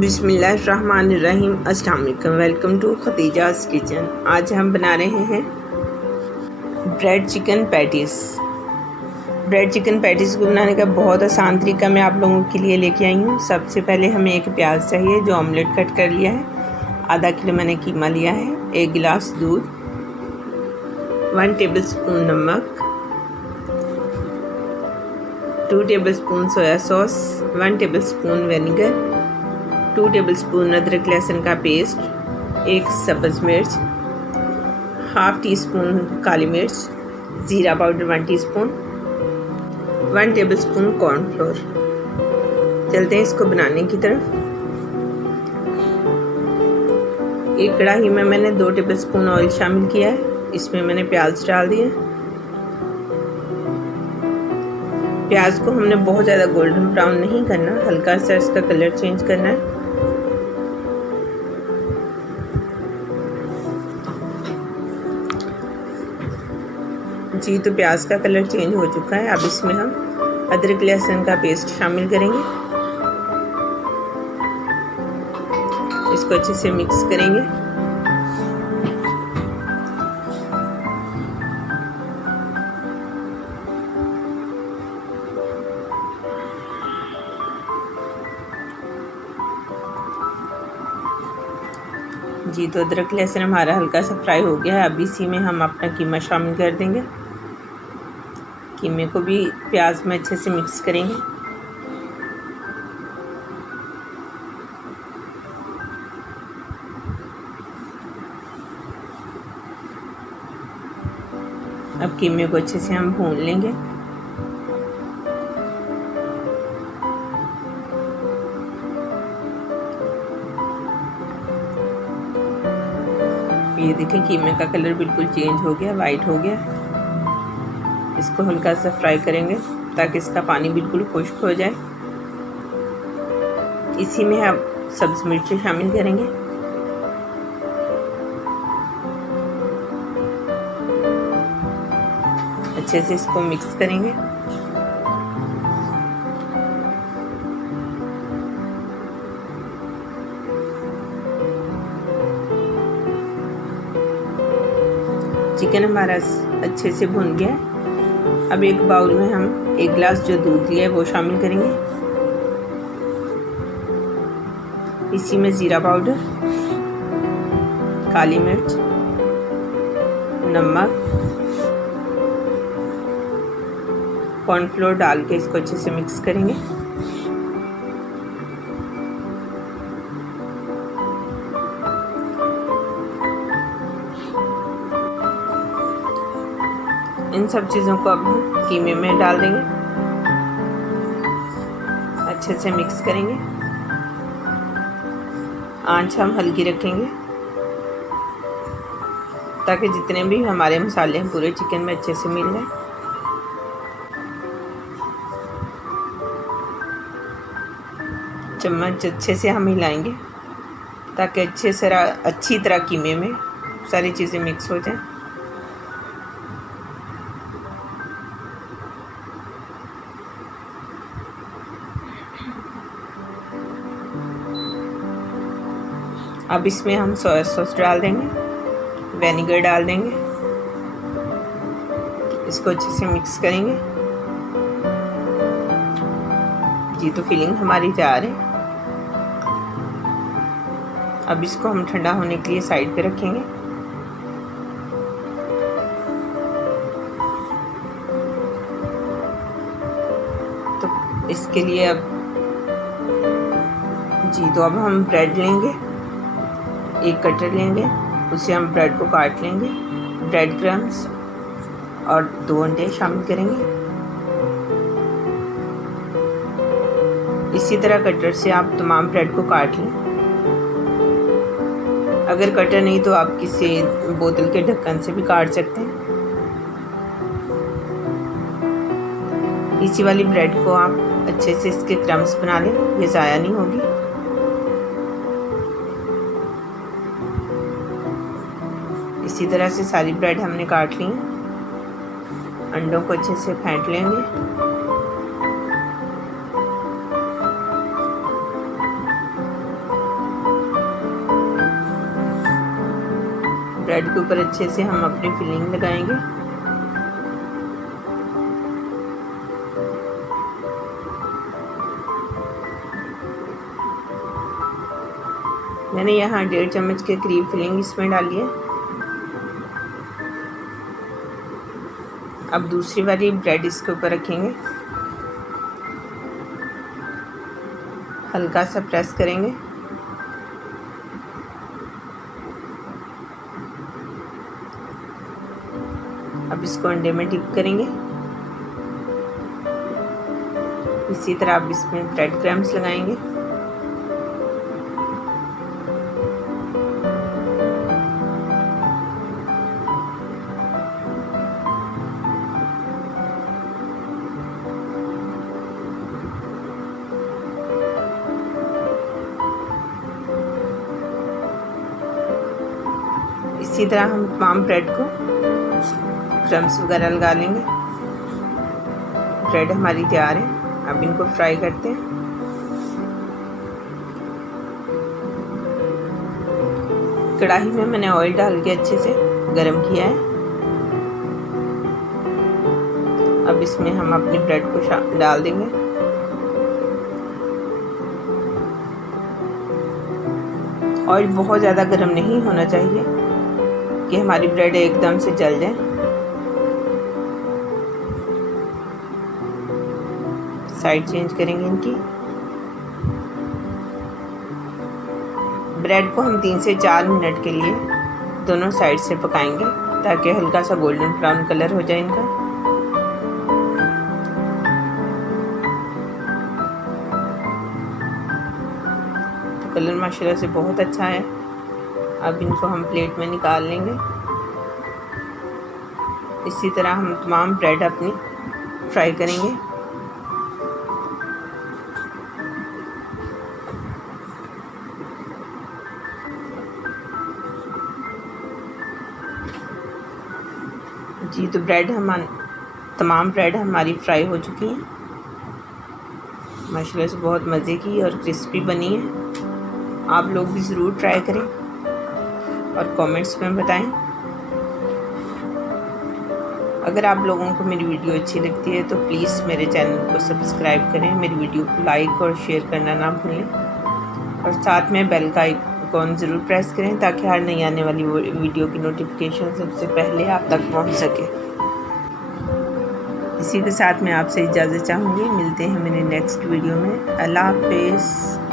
बिस्मिल्लाहिर्रहमानिर्रहीम। अस्सलाम वालेकुम। Welcome to Khadija's kitchen. आज हम बना रहे हैं bread chicken patties. Bread chicken patties को बनाने का बहुत आसान तरीका मैं आप लोगों के लिए लेके आई हूँ। सबसे पहले हमें एक प्याज चाहिए जो ऑमलेट कट कर लिया है। आधा किलो मैंने कीमा लिया है। 1 गिलास दूध, 1 टेबलस्पून नमक, 2 tablespoon soya sauce, 1 tablespoon vinegar, 2 tablespoon अदरक लहसुन का पेस्ट, 1 सब्ज़ मिर्च, हाफ़ टी स्पून काली मिर्च, ज़ीरा पाउडर 1 टीस्पून, 1 टेबलस्पून कॉर्नफ्लोर। चलते हैं इसको बनाने की तरफ। एक कढ़ाई में मैंने 2 टेबलस्पून ऑयल शामिल किया है। इसमें मैंने प्याज डाल दिए। प्याज को हमने बहुत ज़्यादा गोल्डन ब्राउन नहीं करना, हल्का सा इसका कलर चेंज करना है। जी तो प्याज का कलर चेंज हो चुका है। अब इसमें हम अदरक लहसुन का पेस्ट शामिल करेंगे। इसको अच्छे से मिक्स करेंगे। जी तो अदरक लहसुन हमारा हल्का सा फ्राई हो गया है। अब इसी में हम अपना कीमा शामिल कर देंगे। कीमे को भी प्याज में अच्छे से मिक्स करेंगे। अब कीमे को अच्छे से हम भून लेंगे। ये देखें कीमे का कलर बिल्कुल चेंज हो गया, वाइट हो गया। इसको हल्का सा फ्राई करेंगे ताकि इसका पानी बिल्कुल खुश्क हो जाए। इसी में हम सब्ज़ मिर्ची शामिल करेंगे। अच्छे से इसको मिक्स करेंगे। चिकन हमारा अच्छे से भुन गया है। अब एक बाउल में हम 1 गिलास जो दूध लिया है वो शामिल करेंगे। इसी में ज़ीरा पाउडर, काली मिर्च, नमक, कॉर्नफ्लोर डाल के इसको अच्छे से मिक्स करेंगे। इन सब चीज़ों को अब हम कीमे में डाल देंगे। अच्छे से मिक्स करेंगे। आंच हम हल्की रखेंगे ताकि जितने भी हमारे मसाले हैं पूरे चिकन में अच्छे से मिल जाए। चम्मच अच्छे से हम हिलाएंगे ताकि अच्छी तरह कीमे में सारी चीज़ें मिक्स हो जाएं। अब इसमें हम सोया सॉस डाल देंगे, विनेगर डाल देंगे। इसको अच्छे से मिक्स करेंगे। जी तो फिलिंग हमारी तैयार है। अब इसको हम ठंडा होने के लिए साइड पे रखेंगे। तो इसके लिए अब हम ब्रेड लेंगे। एक कटर लेंगे, उससे हम ब्रेड को काट लेंगे। ब्रेड क्रम्स और 2 अंडे शामिल करेंगे। इसी तरह कटर से आप तमाम ब्रेड को काट लें। अगर कटर नहीं तो आप किसी बोतल के ढक्कन से भी काट सकते हैं। इसी वाली ब्रेड को आप अच्छे से इसके क्रम्स बना लें, ये ज़ाया नहीं होगी। इसी तरह से सारी ब्रेड हमने काट ली है। अंडों को अच्छे से फेंट लेंगे। ब्रेड के ऊपर अच्छे से हम अपनी फिलिंग लगाएंगे। मैंने यहाँ 1.5 चम्मच के करीब फिलिंग इसमें डाली है। अब दूसरी वाली ब्रेड इसके ऊपर रखेंगे, हल्का सा प्रेस करेंगे। अब इसको अंडे में डिप करेंगे। इसी तरह अब इसमें ब्रेड क्रम्स लगाएंगे। इसी तरह हम तमाम ब्रेड को क्रम्स वगैरह लगा लेंगे। ब्रेड हमारी तैयार है। अब इनको फ्राई करते हैं। कढ़ाई में मैंने ऑयल डाल के अच्छे से गरम किया है। अब इसमें हम अपनी ब्रेड को डाल देंगे। ऑयल बहुत ज़्यादा गरम नहीं होना चाहिए कि हमारी ब्रेड एकदम से जल जाए। साइड चेंज करेंगे इनकी। ब्रेड को हम 3 से 4 मिनट के लिए दोनों साइड से पकाएंगे ताकि हल्का सा गोल्डन ब्राउन कलर हो जाए इनका। तो कलर माशाल्लाह से बहुत अच्छा है। अब इनको हम प्लेट में निकाल लेंगे। इसी तरह हम तमाम ब्रेड अपनी फ्राई करेंगे। जी तो तमाम ब्रेड हमारी फ्राई हो चुकी हैं। माशाल्लाह से बहुत मज़े की और क्रिस्पी बनी है। आप लोग भी ज़रूर ट्राई करें और कमेंट्स में बताएं। अगर आप लोगों को मेरी वीडियो अच्छी लगती है तो प्लीज़ मेरे चैनल को सब्सक्राइब करें, मेरी वीडियो को लाइक और शेयर करना ना भूलें और साथ में बेल का आइकॉन ज़रूर प्रेस करें ताकि हर नई आने वाली वीडियो की नोटिफिकेशन सबसे पहले आप तक पहुंच सके। इसी के साथ मैं आपसे इजाज़त चाहूँगी। मिलते हैं मेरे नेक्स्ट वीडियो में। अल्लाह हाफ़िज़।